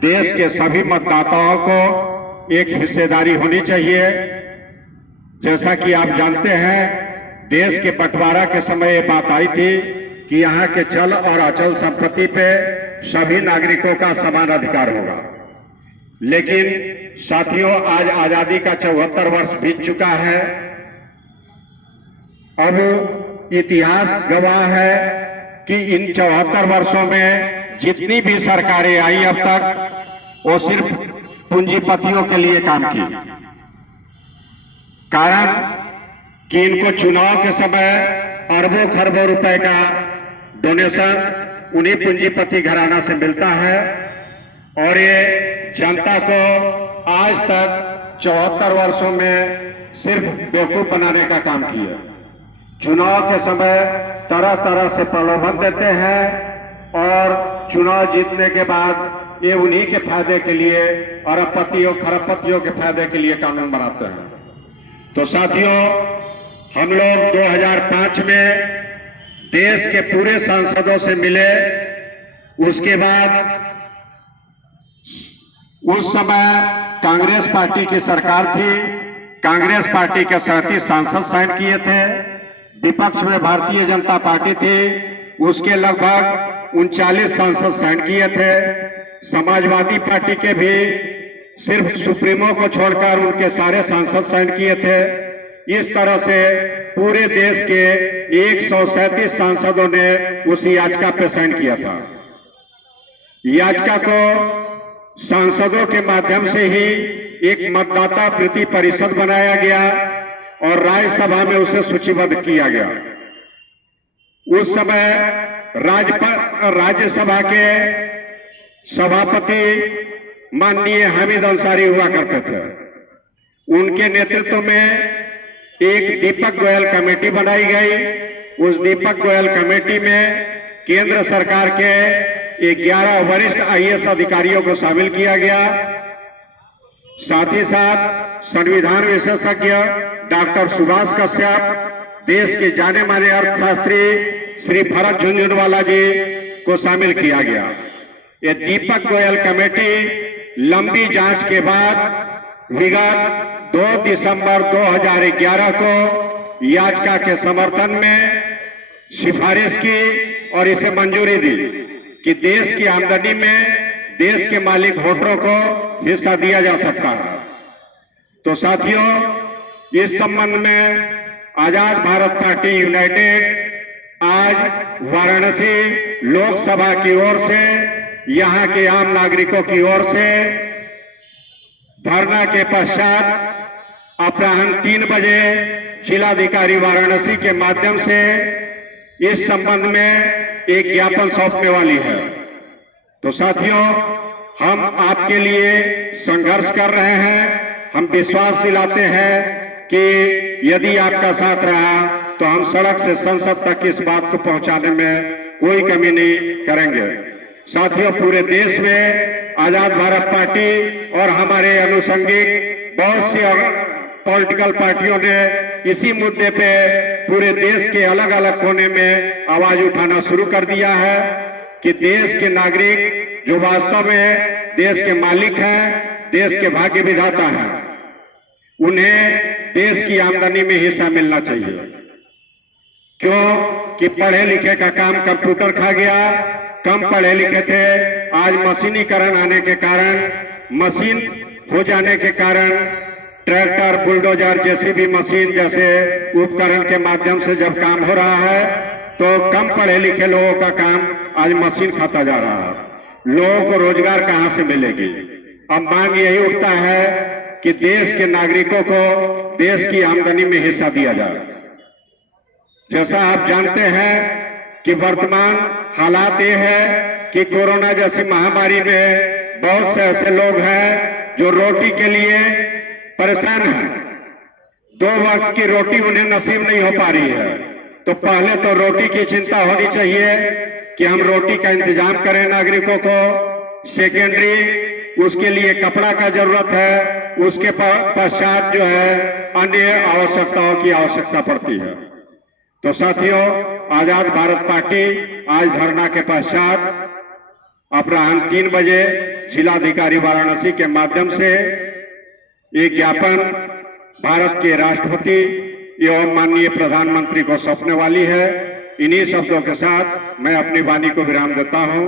देश के सभी मतदाताओं को एक हिस्सेदारी होनी चाहिए। जैसा कि आप जानते हैं, देश के बंटवारा के समय ये बात आई थी कि यहाँ के चल और अचल संपत्ति पे सभी नागरिकों का समान अधिकार होगा। लेकिन साथियों, आज आजादी का 74 वर्ष बीत चुका है। अब इतिहास गवाह है कि इन 74 वर्षों में जितनी भी सरकारें आई अब तक, वो सिर्फ पूंजीपतियों के लिए काम की। कारण कि इनको चुनाव के समय अरबों खरबों रुपए का डोनेशन उन्हीं पूंजीपति घराना से मिलता है और ये जनता को आज तक 74 वर्षों में सिर्फ बेवकूफ बनाने का काम किया। चुनाव के समय तरह तरह से प्रलोभन देते हैं और चुनाव जीतने के बाद ये उन्हीं के फायदे के लिए, अरबपतियों खरबपतियों के फायदे के लिए कानून बनाते हैं। तो साथियों, हम लोग 2005 में देश के पूरे सांसदों से मिले। उसके बाद उस समय कांग्रेस पार्टी की सरकार थी। कांग्रेस पार्टी के 37 सांसद साइन किए थे। विपक्ष में भारतीय जनता पार्टी थी, उसके लगभग 39 सांसद साइन किए थे। समाजवादी पार्टी के भी सिर्फ सुप्रीमो को छोड़कर उनके सारे सांसद साइन किए थे। इस तरह से पूरे देश के 137 सांसदों ने उस याचिका पे साइन किया था। याचिका को सांसदों के माध्यम से ही एक मतदाता प्रीति परिषद बनाया गया और राज्यसभा में उसे सूचीबद्ध किया गया। उस समय राज्यसभा के सभापति माननीय हामिद अंसारी हुआ करते थे। उनके नेतृत्व में एक दीपक गोयल कमेटी बनाई गई। उस दीपक गोयल कमेटी में केंद्र सरकार के 11 वरिष्ठ IAS अधिकारियों को शामिल किया गया। साथ ही साथ संविधान विशेषज्ञ डॉक्टर सुभाष कश्यप, देश के जाने माने अर्थशास्त्री श्री भरत झुनझुनवाला जी को शामिल किया गया। ये दीपक गोयल कमेटी लंबी जांच के बाद विगत 2 दिसंबर 2011 को याचिका के समर्थन में सिफारिश की और इसे मंजूरी दी कि देश की आमदनी में देश के मालिक वोटरों को हिस्सा दिया जा सकता है। तो साथियों, इस संबंध में आजाद भारत पार्टी यूनाइटेड आज वाराणसी लोकसभा की ओर से, यहाँ के आम नागरिकों की ओर से धरना के पश्चात अपराह्न 3 बजे जिलाधिकारी वाराणसी के माध्यम से इस संबंध में एक ज्ञापन सौंपने वाली है। तो साथियों, हम आपके लिए संघर्ष कर रहे हैं। हम विश्वास दिलाते हैं कि यदि आपका साथ रहा तो हम सड़क से संसद तक इस बात को पहुंचाने में कोई कमी नहीं करेंगे। साथियों, पूरे देश में आजाद भारत पार्टी और हमारे अनुषंगिक बहुत सी पॉलिटिकल पार्टियों ने इसी मुद्दे पे पूरे देश के अलग अलग कोने में आवाज उठाना शुरू कर दिया है कि देश के नागरिक जो वास्तव में देश के मालिक हैं, देश के भाग्य विधाता हैं, उन्हें देश की आमदनी में हिस्सा मिलना चाहिए। क्यों कि पढ़े लिखे का काम कंप्यूटर खा गया। कम पढ़े लिखे थे, आज मशीनीकरण आने के कारण, मशीन हो जाने के कारण ट्रैक्टर, बुलडोजर, जेसीबी मशीन जैसे उपकरण के माध्यम से जब काम हो रहा है तो कम पढ़े लिखे लोगों का काम आज मशीन खाता जा रहा है। लोगों को रोजगार कहां से मिलेगी? अब मांग यही उठता है कि देश के नागरिकों को देश की आमदनी में हिस्सा दिया जाए। जैसा आप जानते हैं कि वर्तमान हालात ये है कि कोरोना जैसी महामारी में बहुत से ऐसे लोग हैं जो रोटी के लिए परेशान हैं। 2 वक्त की रोटी उन्हें नसीब नहीं हो पा रही है। तो पहले तो रोटी की चिंता होनी चाहिए कि हम रोटी का इंतजाम करें नागरिकों को। सेकेंडरी उसके लिए कपड़ा का जरूरत है। उसके पश्चात जो है अन्य आवश्यकताओं की आवश्यकता पड़ती है। तो साथियों, आजाद भारत पार्टी आज धरना के पश्चात अपराह्न 3 बजे जिलाधिकारी वाराणसी के माध्यम से एक ज्ञापन भारत के राष्ट्रपति एवं माननीय प्रधानमंत्री को सौंपने वाली है। इन्हीं शब्दों के साथ मैं अपनी वाणी को विराम देता हूं।